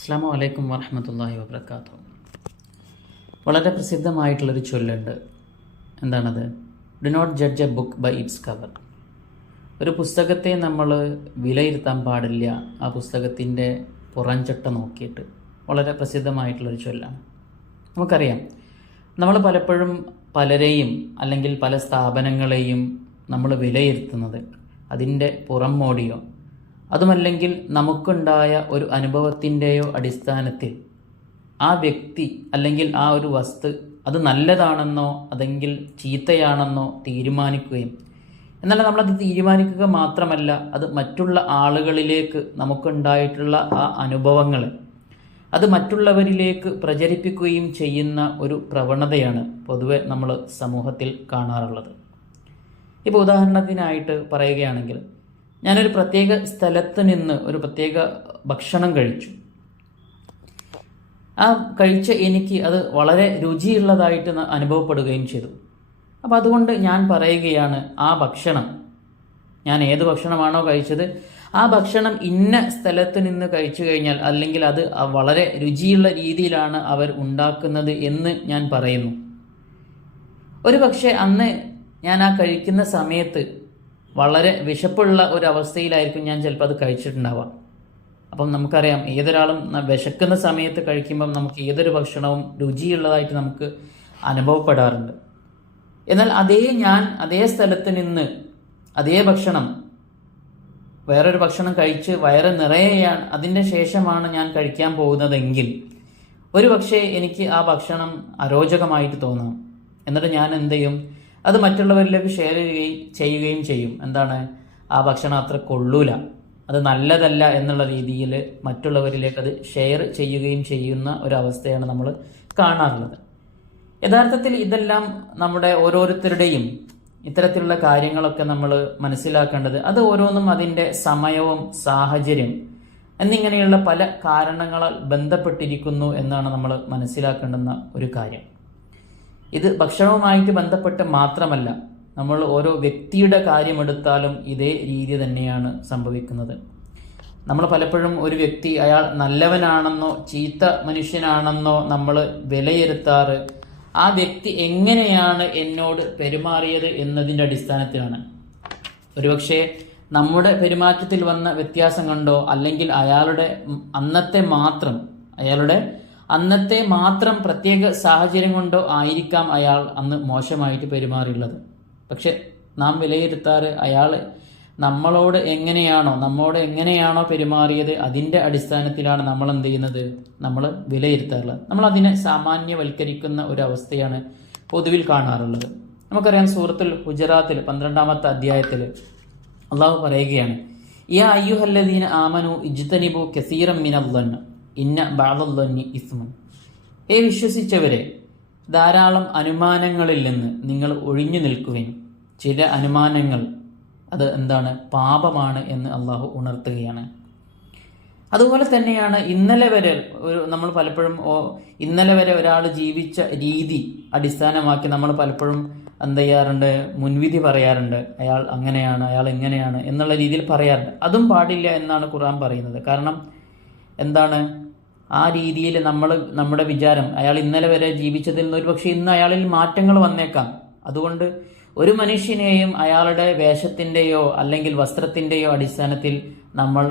അസ്സാം വലൈക്കും വറഹമത്തല്ലാഹി വബർക്കാത്തു വളരെ പ്രസിദ്ധമായിട്ടുള്ളൊരു ചൊല്ലുണ്ട്. എന്താണത്? Do not judge a book by its cover ഒരു പുസ്തകത്തെ നമ്മൾ വിലയിരുത്താൻ പാടില്ല ആ പുസ്തകത്തിന്റെ പുറംചട്ട നോക്കിയിട്ട്. വളരെ പ്രസിദ്ധമായിട്ടുള്ളൊരു ചൊല്ലാണ്. നമുക്കറിയാം. നമ്മൾ പലപ്പോഴും പലരെയും അല്ലെങ്കിൽ പല സ്ഥാപനങ്ങളെയും നമ്മൾ വിലയിരുത്തുന്നത് അതിന്റെ പുറം മോടിയോ അതുമല്ലെങ്കിൽ നമുക്കുണ്ടായ ഒരു അനുഭവത്തിന്റെയോ അടിസ്ഥാനത്തിൽ ആ വ്യക്തി അല്ലെങ്കിൽ ആ ഒരു വസ്തു അത് നല്ലതാണെന്നോ അതെങ്കിൽ ചീത്തയാണെന്നോ തീരുമാനിക്കുകയും എന്നാൽ നമ്മളത് തീരുമാനിക്കുക മാത്രമല്ല അത് മറ്റുള്ള ആളുകളിലേക്ക് നമുക്കുണ്ടായിട്ടുള്ള ആ അനുഭവങ്ങൾ അത് മറ്റുള്ളവരിലേക്ക് പ്രചരിപ്പിക്കുകയും ചെയ്യുന്ന ഒരു പ്രവണതയാണ് പൊതുവെ നമ്മൾ സമൂഹത്തിൽ കാണാറുള്ളത്. ഇപ്പോൾ ഉദാഹരണത്തിനായിട്ട് പറയുകയാണെങ്കിൽ ഞാനൊരു പ്രത്യേക സ്ഥലത്ത് നിന്ന് ഒരു പ്രത്യേക ഭക്ഷണം കഴിച്ചു. ആ കഴിച്ച എനിക്ക് അത് വളരെ രുചിയുള്ളതായിട്ട് അനുഭവപ്പെടുകയും ചെയ്തു. അപ്പോൾ അതുകൊണ്ട് ഞാൻ പറയുകയാണ് ആ ഭക്ഷണം ഞാൻ ഏത് ഭക്ഷണമാണോ കഴിച്ചത് ആ ഭക്ഷണം ഇന്ന സ്ഥലത്ത് നിന്ന് കഴിച്ചു കഴിഞ്ഞാൽ അല്ലെങ്കിൽ അത് വളരെ രുചിയുള്ള രീതിയിലാണ് അവർ ഉണ്ടാക്കുന്നത് എന്ന് ഞാൻ പറയുന്നു. ഒരു പക്ഷേ അന്ന് ഞാൻ ആ കഴിക്കുന്ന സമയത്ത് വളരെ വിശപ്പുള്ള ഒരു അവസ്ഥയിലായിരിക്കും ഞാൻ ചിലപ്പോൾ അത് കഴിച്ചിട്ടുണ്ടാവാം അപ്പം നമുക്കറിയാം ഏതൊരാളും വിശക്കുന്ന സമയത്ത് കഴിക്കുമ്പം നമുക്ക് ഏതൊരു ഭക്ഷണവും രുചിയുള്ളതായിട്ട് നമുക്ക് അനുഭവപ്പെടാറുണ്ട്. എന്നാൽ അതേ ഞാൻ അതേ സ്ഥലത്ത് നിന്ന് അതേ ഭക്ഷണം വേറൊരു ഭക്ഷണം കഴിച്ച് വയറ് നിറയെയാണ് അതിന്റെ ശേഷമാണ് ഞാൻ കഴിക്കാൻ പോകുന്നതെങ്കിൽ ഒരു പക്ഷേ എനിക്ക് ആ ഭക്ഷണം അരോചകമായിട്ട് തോന്നാം. എന്നിട്ട് ഞാൻ എന്ത് ചെയ്യും? അത് മറ്റുള്ളവരിലേക്ക് ഷെയർ ചെയ്യുകയും ചെയ്യുകയും ചെയ്യും. എന്താണ്? ആ ഭക്ഷണം അത്ര കൊള്ളൂല. അത് നല്ലതല്ല എന്നുള്ള രീതിയിൽ മറ്റുള്ളവരിലേക്ക് അത് ഷെയർ ചെയ്യുകയും ചെയ്യുന്ന ഒരവസ്ഥയാണ് നമ്മൾ കാണാറുള്ളത്. യഥാർത്ഥത്തിൽ ഇതെല്ലാം നമ്മുടെ ഓരോരുത്തരുടെയും ഇത്തരത്തിലുള്ള കാര്യങ്ങളൊക്കെ നമ്മൾ മനസ്സിലാക്കേണ്ടത് അത് ഓരോന്നും അതിന്റെ സമയവും സാഹചര്യം എന്നിങ്ങനെയുള്ള പല കാരണങ്ങളാൽ ബന്ധപ്പെട്ടിരിക്കുന്നു എന്നാണ് നമ്മൾ മനസ്സിലാക്കേണ്ടുന്ന ഒരു കാര്യം. ഇത് ഭക്ഷണവുമായിട്ട് ബന്ധപ്പെട്ട് മാത്രമല്ല നമ്മൾ ഓരോ വ്യക്തിയുടെ കാര്യമെടുത്താലും ഇതേ രീതി തന്നെയാണ് സംഭവിക്കുന്നത്. നമ്മൾ പലപ്പോഴും ഒരു വ്യക്തി അയാൾ നല്ലവനാണെന്നോ ചീത്ത മനുഷ്യനാണെന്നോ നമ്മൾ വിലയിരുത്താറ്. ആ വ്യക്തി എങ്ങനെയാണ് എന്നോട് പെരുമാറിയത് എന്നതിന്റെ അടിസ്ഥാനത്തിലാണ്. ഒരുപക്ഷെ നമ്മുടെ പെരുമാറ്റത്തിൽ വന്ന വ്യത്യാസം കണ്ടോ അല്ലെങ്കിൽ അയാളുടെ അന്നത്തെ മാത്രം അയാളുടെ അന്നത്തെ മാത്രം പ്രത്യേക സാഹചര്യം കൊണ്ടോ ആയിരിക്കാം അയാൾ അന്ന് മോശമായിട്ട് പെരുമാറിയുള്ളത്. പക്ഷെ നാം വിലയിരുത്താറ് അയാൾ നമ്മളോട് എങ്ങനെയാണോ നമ്മളോട് എങ്ങനെയാണോ പെരുമാറിയത് അതിന്റെ അടിസ്ഥാനത്തിലാണ് നമ്മൾ എന്ത് ചെയ്യുന്നത്? നമ്മൾ വിലയിരുത്താറുള്ളത്. നമ്മൾ അതിനെ സാമാന്യവൽക്കരിക്കുന്ന ഒരു അവസ്ഥയാണ് പൊതുവിൽ കാണാറുള്ളത്. നമുക്കറിയാം സൂറത്തിൽ ഗുജറാത്തിൽ പന്ത്രണ്ടാമത്തെ അധ്യായത്തിൽ അള്ളാഹു പറയുകയാണ് യാ അയ്യുഹല്ലദീന ആമനു ഇജ്തനിബു കസീറം മിനല്ലന്ന ഇന്ന ബാദല്ലി ഇസ്മുൻ ഏ വിശ്വസിച്ചവരെ ധാരാളം അനുമാനങ്ങളിൽ നിന്ന് നിങ്ങൾ ഒഴിഞ്ഞു നിൽക്കുകയും ചില അനുമാനങ്ങൾ അത് എന്താണ് പാപമാണ് എന്ന് അള്ളാഹു ഉണർത്തുകയാണ്. അതുപോലെ തന്നെയാണ് ഇന്നലെ വരെ ഒരു നമ്മൾ പലപ്പോഴും ഇന്നലെ വരെ ഒരാൾ ജീവിച്ച രീതി അടിസ്ഥാനമാക്കി നമ്മൾ പലപ്പോഴും എന്ത് ചെയ്യാറുണ്ട് മുൻവിധി പറയാറുണ്ട്. അയാൾ അങ്ങനെയാണ് അയാൾ ഇങ്ങനെയാണ് എന്നുള്ള രീതിയിൽ പറയാറുണ്ട്. അതും പാടില്ല എന്നാണ് ഖുർആൻ പറയുന്നത്. കാരണം എന്താണ് ആ രീതിയിൽ നമ്മൾ നമ്മുടെ വിചാരം അയാൾ ഇന്നലെ വരെ ജീവിച്ചതിൽ നിന്ന് ഒരുപക്ഷെ ഇന്ന് അയാളിൽ മാറ്റങ്ങൾ വന്നേക്കാം. അതുകൊണ്ട് ഒരു മനുഷ്യനെയും അയാളുടെ വേഷത്തിന്റെയോ അല്ലെങ്കിൽ വസ്ത്രത്തിന്റെയോ അടിസ്ഥാനത്തിൽ നമ്മൾ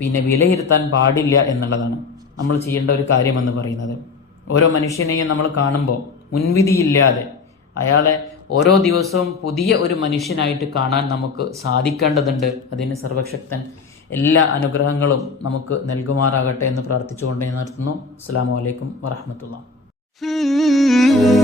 പിന്നെ വിലയിരുത്താൻ പാടില്ല എന്നുള്ളതാണ് നമ്മൾ ചെയ്യേണ്ട ഒരു കാര്യമെന്ന് പറയുന്നത്. ഓരോ മനുഷ്യനെയും നമ്മൾ കാണുമ്പോൾ മുൻവിധിയില്ലാതെ അയാളെ ഓരോ ദിവസവും പുതിയ ഒരു മനുഷ്യനായിട്ട് കാണാൻ നമുക്ക് സാധിക്കേണ്ടതുണ്ട്. അതിന് സർവശക്തൻ എല്ലാ അനുഗ്രഹങ്ങളും നമുക്ക് നൽകുമാറാകട്ടെ എന്ന് പ്രാർത്ഥിച്ചുകൊണ്ട് നിർത്തുന്നു അസ്സാം വലൈക്കും വറഹമത്തുള്ള Hmm.